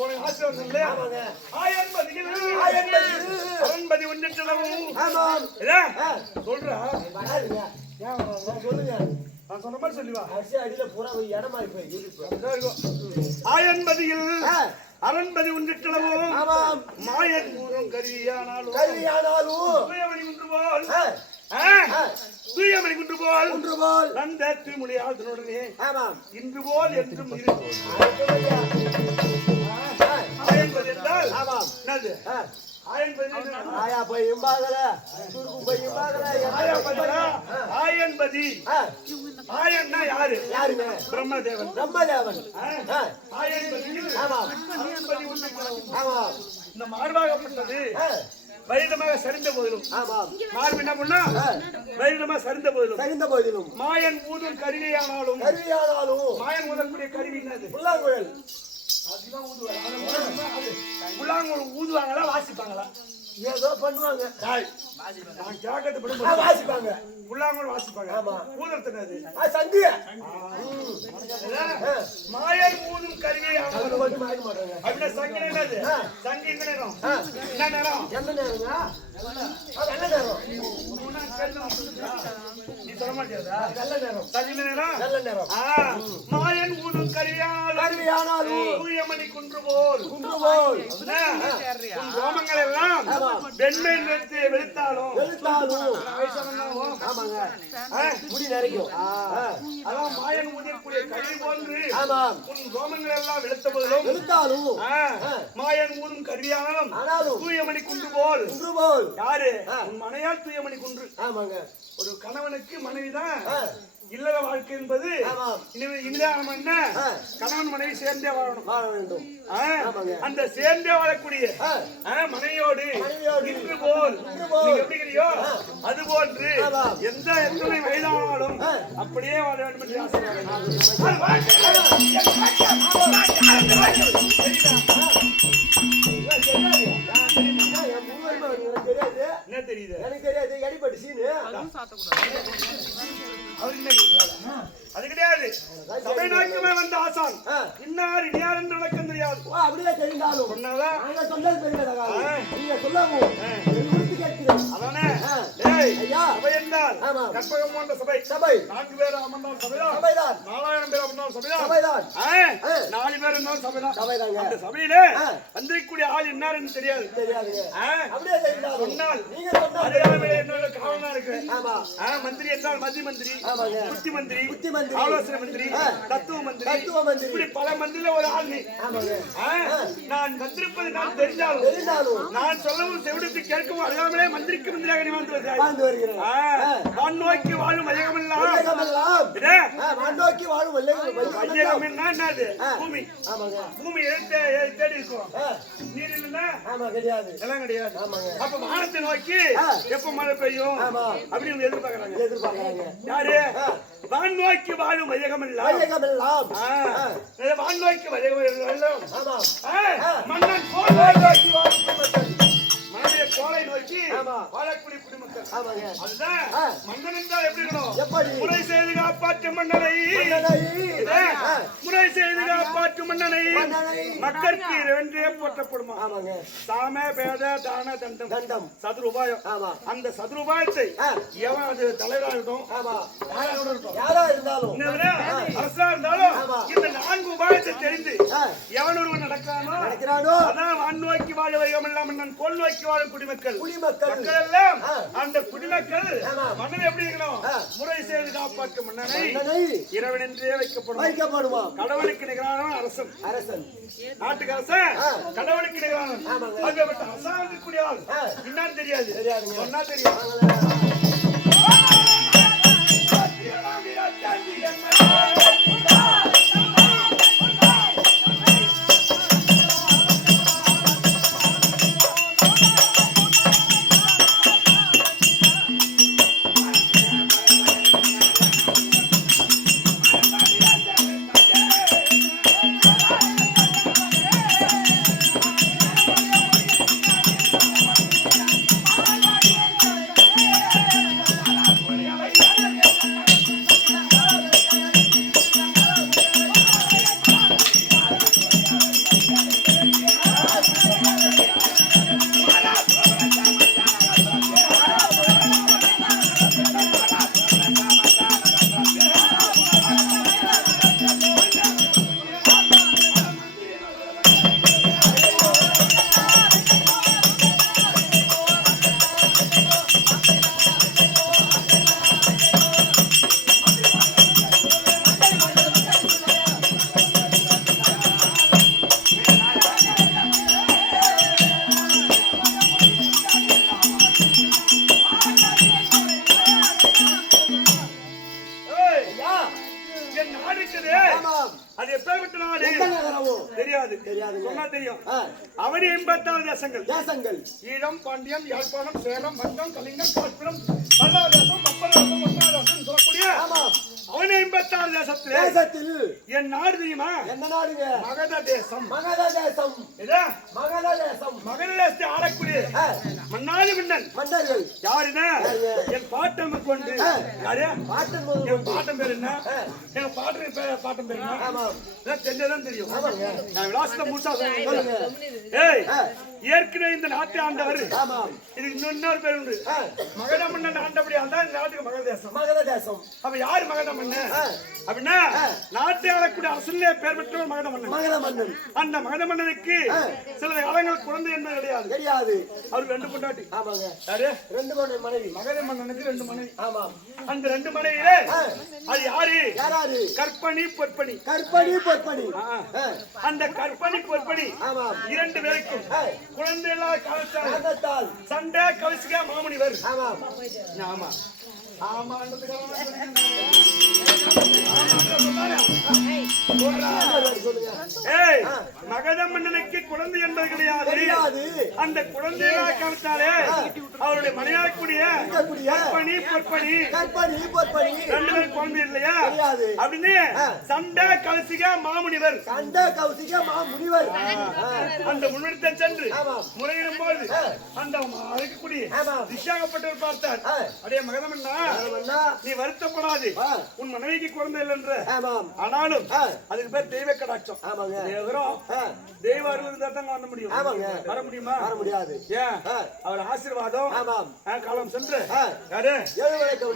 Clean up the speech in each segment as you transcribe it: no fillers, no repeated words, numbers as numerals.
உனக்கு ஆசை வருது ஆமாங்க ஆயன்பதியில் அரண்பதி ஒன்றிட்டளவும் ஆமாம் சொல்றா ஏன் சொல்லுங்க நான் சொன்ன மாதிரி சொல்லுவா அடியில பூரா இடமா ஆயன்பதியில் அரண்பதி ஒன்றிட்டளவும் மாயன் மூலம் கருவியானாலும் தூயமணி குன்று போல் அந்த திருமொழியால் தன்னுடனே இன்று போல் என்றும் ஆயன்பதி என்றால் என்னது ஆயன்பதி ஆயன்னா யாரு பிரம்மதேவன் இந்த மார்பாகப்பட்டது வைரமாக சரிந்த போதிலும் மார்பு என்ன பண்ணா வைரமாக சரிந்த போதிலும் மாயன் ஊதும் கருவியானாலும் மாயன் ஊதக்கூடிய கருவி என்னது புல்லாங்குழல் புல்லாங்குழல் ஊதுவாங்களா வாசிப்பாங்களா ஏதோ பண்ணுவாங்க நான் கேட்கறது வாசிப்பாங்க புல்லாங்குழல் வாசிப்பாங்க ஊதல் சங்கு மாயன் ஊதும் கருவியை அப்படின்னா சங்கு என்னது சங்கு இந்த நேரம் என்ன நேரம் எந்த நேரங்க நல்ல நேரம் நீ சொல்ல மாட்டியா நல்ல நேரம் சங்கு நேரம் நல்ல நேரம் மாயன் ஊதும் கருவியானாலும் தூயமணி குன்று போல் ரோமங்கள் எல்லாம் வெண்மை நிறத்தை வெளுத்தாலும் முடி நிறைக்கும் அதான் மாயன் ஊதியக்கூடிய கருவி போன்று உன் ரோமங்கள் எல்லாம் வெளுத்த போதிலும் மாயன் ஊதும் கருவியானாலும் தூயமணி குன்று போல் யாரு உன் மனையால் தூயமணி குன்று ஒரு கணவனுக்கு மனைவிதான் இல்லற வாழ்க்கை என்பது இனிதானம் என்ன கணவன் மனைவி சேர்ந்தே வாழ வேண்டும் அந்த சேர்ந்தே வாழக்கூடிய மனைவியோடு இன்று போல் எப்படிங்கிறியோ அது போன்று எத்தனை வயதானாலும் அப்படியே வாழ வேண்டும் என்று என்ன தெரியுது எனக்கு தெரியாது எடிப்பட்டு சீனு அது கிடையாது சபை நாட்குமே வந்த ஆசான் இன்னார் இனியார் என்று விளக்கம் தெரியாது அப்படியே தெரிந்தாலும் சொன்னது தெரியாது அதானே சபை என்றால் கற்பகம் போன்ற சபை 4 பேர் அமர்ந்தால் சபைதான் 4000 பேர் அமர்ந்தால் சபைதான் 4 பேர் இருந்தாலும் சபைதான் அந்த சபையிலே வந்திருக்கக்கூடிய ஆள் இன்னார் என்று தெரியாது அப்படியே தெரிந்தாலும் சொன்னால் என்னோட காரணமா இருக்கு மந்திரி என்றால் மத்திய மந்திரி புத்தி மந்திரி ஆலோசனை மந்திரி தத்துவ மந்திரி இப்படி பல மந்திரில ஒரு ஆள் நீ நான் வந்திருப்பது நான் தெரிந்தாலும் நான் சொல்லவும் செவிடுத்து கேட்கவும் அறியாமலே மந்திரிக்கு மந்திரியாக நீ வாழ்ந்து வருகிறேன் வான் நோக்கி வாழும் வையகமெல்லாம் என்னது பூமி தேடி இருக்கும் நீர் இல்லைன்னா எல்லாம் கிடையாது அப்ப வானத்தை நோக்கி எப்ப மழை பெய்யும் அப்படின்னு எதிர்பார்க்கறாங்க யாரு வான் நோக்கி வாழும் வையகமெல்லாம் வான் நோக்கி வையகமெல்லாம் மன்னன் கோல் நோக்கி வாழும் மனதை கோலை நோக்கி வாழக்கூடிய குடிமக்கள் அதுதான் மன்னன் என்றால் எப்படி இருக்கணும் முறை செய்து காப்பாற்றும் மன்னனை மக்களுக்கு இரண்டே போற்றப்படுமா சாம பேத தான தண்டம் சதுருபாயம் அந்த சதுருபாயத்தை எவன் அது தலைவராகட்டும் யாரா இருந்தாலும் அரசா இருந்தாலும் இந்த 4 உபாயத்தை தெரிந்து எவன் ஒருவன் நடக்கிறானோ அதான் வான் நோக்கி வாழ வைகமெல்லாம் மன்னன் கோல் நோக்கி வாழும் குடிமக்கள் மக்கள் எல்லாம் அந்த குடிமக்கள் மன்னன் எப்படி இருக்கணும் முறை செய்து காப்பாற்றும் மன்னனை இரவனென்றே வைக்கப்படுமா கடவுளுக்கு நிகரான அரசன் நாட்டுக்கு அரசன் கடவுளுக்கு நிகரான அரசாங்க கூடிய ஆள் என்னன்னு தெரியாது சொன்னா தெரியும் சொன்னா தெரியும். அவனி 86 தேசங்கள் ஈழம், பாண்டியம், யாழ்ப்பாணம், சேலம், மங்கம், கலிங்கம், காஷ்மீரம், பல்லாதேசம், பப்பரதேசம், ஒட்டநாதேசம் சொல்லக்கூடிய அவனி 86 தேசத்தில் என் நாடு தெரியுமா? என்ன நாடுங்க? மகத தேசம். மகத தேசத்தை ஆளக்கூடிய மன்னாதி மன்னர்கள் யாருன்னா என் பாட்டம் கொண்டு பாட்டம் பேர் என்ன? எங்க பாட்டம் பேர் என்ன? தெரிஞ்சதான் தெரியும். நான் விலாசத்தை முழுசா ஏற்கனவே இந்த நாட்டை ஆண்டவர் இது இன்னொரு பேர் உண்டு. மகத மன்னன் ஆண்டபடியா தான் இந்த நாட்டுக்கு மகத தேசம். அப்ப யாரு மகத மன்னன் அப்படின்னா நாட்டை ஆளக்கூடிய அரசே பேர் பெற்றவர் மகத மன்னன். அந்த மகத மன்னனுக்கு சில காலங்கள் குழந்தை என்பது கிடையாது. அவருக்கு 2 பொண்டாட்டி. யாரு? 2 மனைவி. மகத மன்னனுக்கு 2 மனைவி. அந்த 2 மனைவியிலே அது யாரு? கற்பணி பொற்பணி. அந்த கற்பணி பொற்பணி 2 பேருக்கும் குழந்தை இல்லாத காலத்தால் சண்டை கவிசிகா மாமுனிவர். மகத மன்னனுக்கு குழந்தை என்பது கிடையாது. அந்த குழந்தை காலத்தாலே அவருடைய மனையாக்கூடிய பொற்பணி 2 பேரும் குழந்தை இல்லையா அப்படின்னு சண்டை கவிசிகா மாமுனிவர். அந்த முன்னிடத்தை சென்று முறையிடும் போது அந்த அழைக்கக்கூடிய திஷாகப்பட்டவர் பார்த்தார். அடைய மகதமன்னா நீ வருத்தப்படாது, உன் மனைவிக்கு குழந்தை இல்லை என்று. ஆனாலும் அதுக்கு பேர் தெய்வ கடாட்சம். தெய்வ அருள் தான் வர முடியும். வர முடியுமா? வர முடியாது. ஏன்? அவர் ஆசீர்வாதம் காலம் சென்று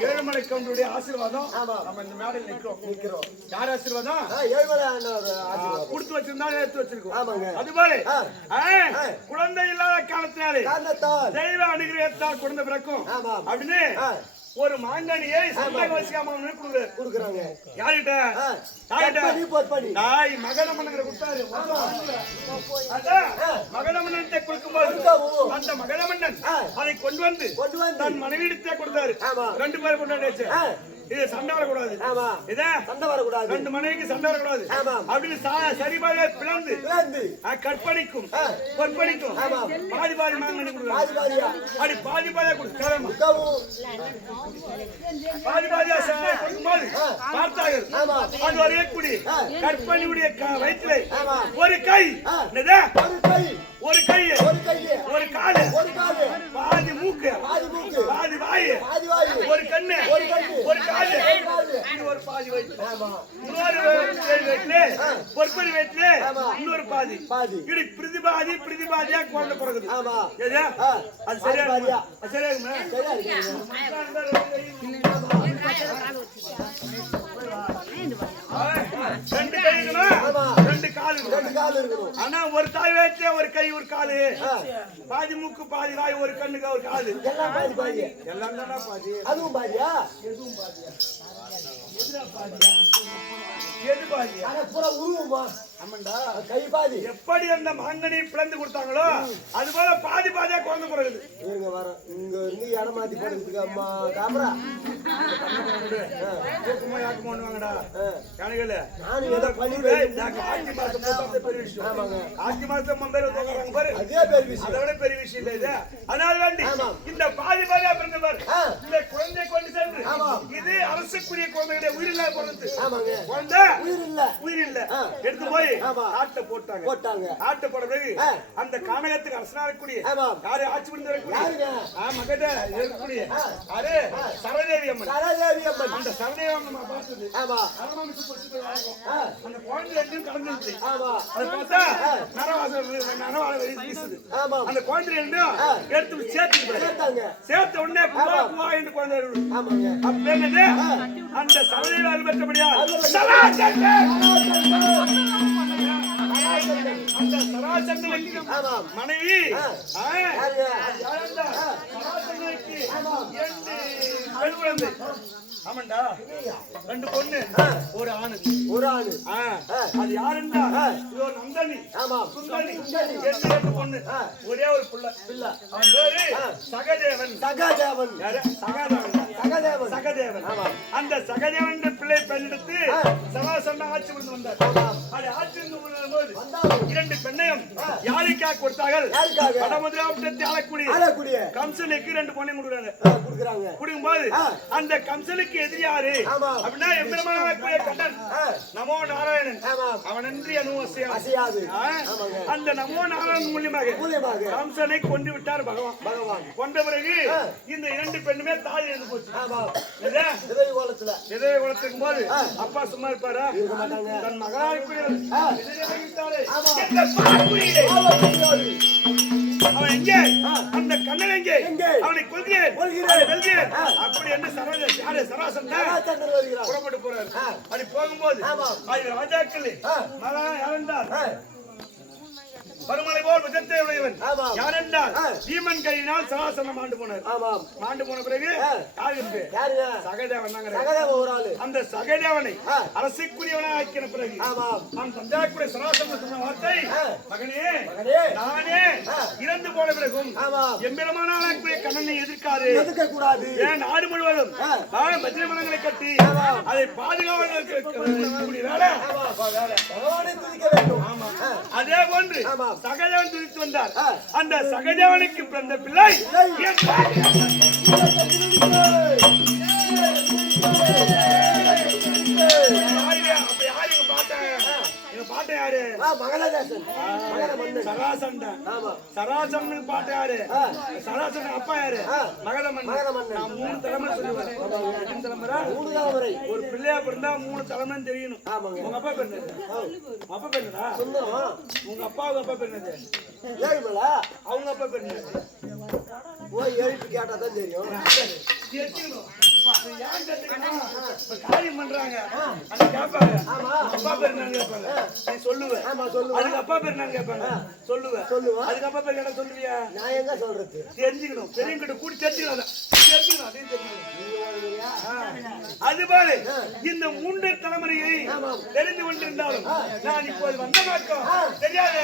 ஏழுமலை கவுண்டருடைய ஆசீர்வாதம் நம்ம இந்த மேடையில் நிற்கிறோம். யார் ஆசீர்வாதம்? கொடுத்து வச்சிருந்தா எடுத்து வச்சிருக்கோம். அதுபோல குழந்தை இல்லாத காலத்தினாலே தெய்வ அனுகிரகத்தால் குழந்தை பிறக்கும் அப்படின்னு ஒரு மாங்கனியை கொடுக்குறாங்க. யார்கிட்ட? மகத மன்னன் கொடுத்தாரு. மகத மன்னன் கொடுக்கும்போது அந்த மகத மன்னன் அதை கொண்டு வந்து தன் மனைவியிடத்தை கொடுத்தாரு. 2 பேர் கொண்டாடியாச்சு. இது சண்டை வரக்கூடாது. சண்டை வரக்கூடாது. 2 மனைவிக்கு சண்டை வரக்கூடாது அப்படின்னு சரிபாக பிளந்து கற்பனைக்கும் பொற்பனைக்கும் பாதி மாங்கனி கொடுக்குறாங்க. அப்படி பாதி கொடுக்கும்போது பார்த்தார்கள். அது வரையக்கூடிய கற்பனையுடைய வயிற்றிலே ஒரு கை, ஒரு காலு, பாதி மூக்கு, பாதி வாய், ஒரு கண்ணு, ஒரு காலு, ஒரு பாதி வயிற்று, இன்னொரு வயிற்று, பொற்படி வயிற்று, இன்னொரு பாதி. இப்படி பிரதிபாதியா குழந்தை பிறகுது. அது சரியா? சரியாகுமா? 2 கை இருக்கணும், 2 கால் இருக்கணும். ஆனா ஒரு தாய் வயிற்று ஒரு கை ஒரு காலு, பாதி மூக்கு பாதி வாய், ஒரு கண்ணுக்கு ஒரு காலு, எல்லாம் பாதி. எல்லாம் தானா பாதி? அதுவும் பாதியா? எதுவும் பாதியா? எது பாதியா? பூரா உருவமா? ஆமாண்டா, கை பாதி. எப்படி அந்த மாங்கனி பிளந்து கொடுத்தாங்களோ அது போல பாதியா குழந்தை பிறகுது. இங்க வர இங்க இருந்து இடமாத்தி போடுறதுக்கு அம்மா காமரா பண்ணுவாங்கடா. கணக்குல நான் ஏதோ பண்ணிடுவேன். ஆட்சி மாசம் போட்டா பெரிய விஷயம். ஆமாங்க, ஆட்சி மாசம் மம்பேர் பாரு, அதே பெரிய விஷயம். அதை விட பெரிய விஷயம் இல்லை இது. அதனால வேண்டி இந்த பாதியா பிறந்த பாரு இந்த குழந்தை கொண்டு சென்று இது அரசுக்குரிய குழந்தைகளுடைய உயிரில்லா குழந்தை. ஆமாங்க, குழந்தை உயிர் இல்ல எடுத்து போய் ஆட்டை போட்டாங்க. ஆட்டை போட பிறகு அந்த கானகத்துக்கு அரசனாகக்கூடிய யாரு ஆட்சி புரிந்து வரக்கூடிய மகத இருக்கக்கூடிய யாரு? சரதேவி அம்மன். அந்த சரதேவி அம்மன் பார்த்தது அந்த குழந்தை ரெண்டும் கடந்துருச்சு. அதை பார்த்தா நரவாழ வீசுது. அந்த குழந்தை ரெண்டும் எடுத்து சேர்த்த உடனே குவா என்று குழந்தை என்னது அந்த சரதேவி அருள் பெற்றபடியா அந்த சராசங்களுக்கு மனைவி ஆமாண்டா 2 பொண்ணு ஒரு ஆணு. அது யாருன்னா நந்தனி சுந்தனி 2 பொண்ணு ஒரே ஒரு பிள்ளை. அவன் பேரு சகதேவன். அந்த சகதேவன் பிள்ளை பிள்ளை பெண்ணெடுத்து சராசரமா ஆட்சி புரிந்து வந்தார். அது ஆட்சி வரும்போது 2 பெண்ணையும் யாருக்காக கொடுத்தார்கள்? வடமதுராபுரத்தை ஆளக்கூடிய கம்சனுக்கு 2 பொண்ணையும் கொடுக்குறாங்க. கொடுக்கும்போது அந்த கம்சனுக்கு எதிரி யாரு அப்படின்னா எம்பெருமான கண்ணன் நமோ நாராயணன். அவனன்றி அனுவும் அசையாது. அந்த நமோ நாராயணன் மூலியமாக கம்சனை கொண்டு விட்டார் பகவான். கொண்ட பிறகு இந்த 2 பெண்ணுமே தாய் எழுந்து போச்சு. விதவை குலத்துக்கும் போது அப்பா சும்மா இருப்பாரா? தன் மகனாக அவன் எங்கே? அந்த கண்ணன் எங்கே? அவனை கொள்கிறேன் அப்படி என்று சராசன் புறப்பட்டு போறாரு. அப்படி போகும்போது ராஜாக்கள் இறந்தார். பருமலை போல் விஜயத்தை உடையவன் யார் என்றால் பீமன் கையினால் சராசனம் மாண்டு போனார். மாண்டு போன பிறகு சகதேவன். அந்த சகதேவனை அரசுக்குரியவனாக ஆக்கின பிறகு நான் தந்தையாக்குரிய சராசனம் சொன்ன வார்த்தை, மகனே நானே இறந்து போன பிறகும் எம்பெருமான கண்ணனை எதிர்க்காது. ஏன் நாடு முழுவதும் பஜனை மரங்களை கட்டி அதை பாதுகாவதற்கு அதே போன்று சகதேவன் துதித்து வந்தார். அந்த சகதேவனுக்கு பிறந்த பிள்ளை பாட்டு யாரு? சராசன் பாட்டு யாரு? சராசன் அப்பா யாரு? மகதமன்னன். நான் 3 தலைமுறை சொல்லுவேன். 3 தலைமுறை ஒரு பிள்ளையா பிறந்தா 3 தலைமுறை தெரியணும். உங்க அப்பா பேர் அப்பா பேர் உங்க அப்பாவுக்கு அப்பா பேர் என்னது? அவங்க அப்பா பேர் என்னது? எழுத்து கேட்டாதான் தெரியும். காரியம் பண்றாங்க கேட்பாங்க. அப்பா பேர் என்னன்னு கேட்பாங்க. நீ சொல்லுவேன். அதுக்கு அப்பா பேர் என்னன்னு கேட்பாங்க. சொல்லுவேன். அதுக்கு அப்பா பேர் என்ன சொல்லுவியா? நான் எங்க சொல்றது? தெரிஞ்சுக்கணும். பெரியவங்கிட்ட கூட்டி தெரிஞ்சுக்கணும். அதுபோல இந்த 3 தலைமுறையை தெரிந்து கொண்டிருந்தாலும் நான் இப்போது வந்த நோக்கம் தெரியாது.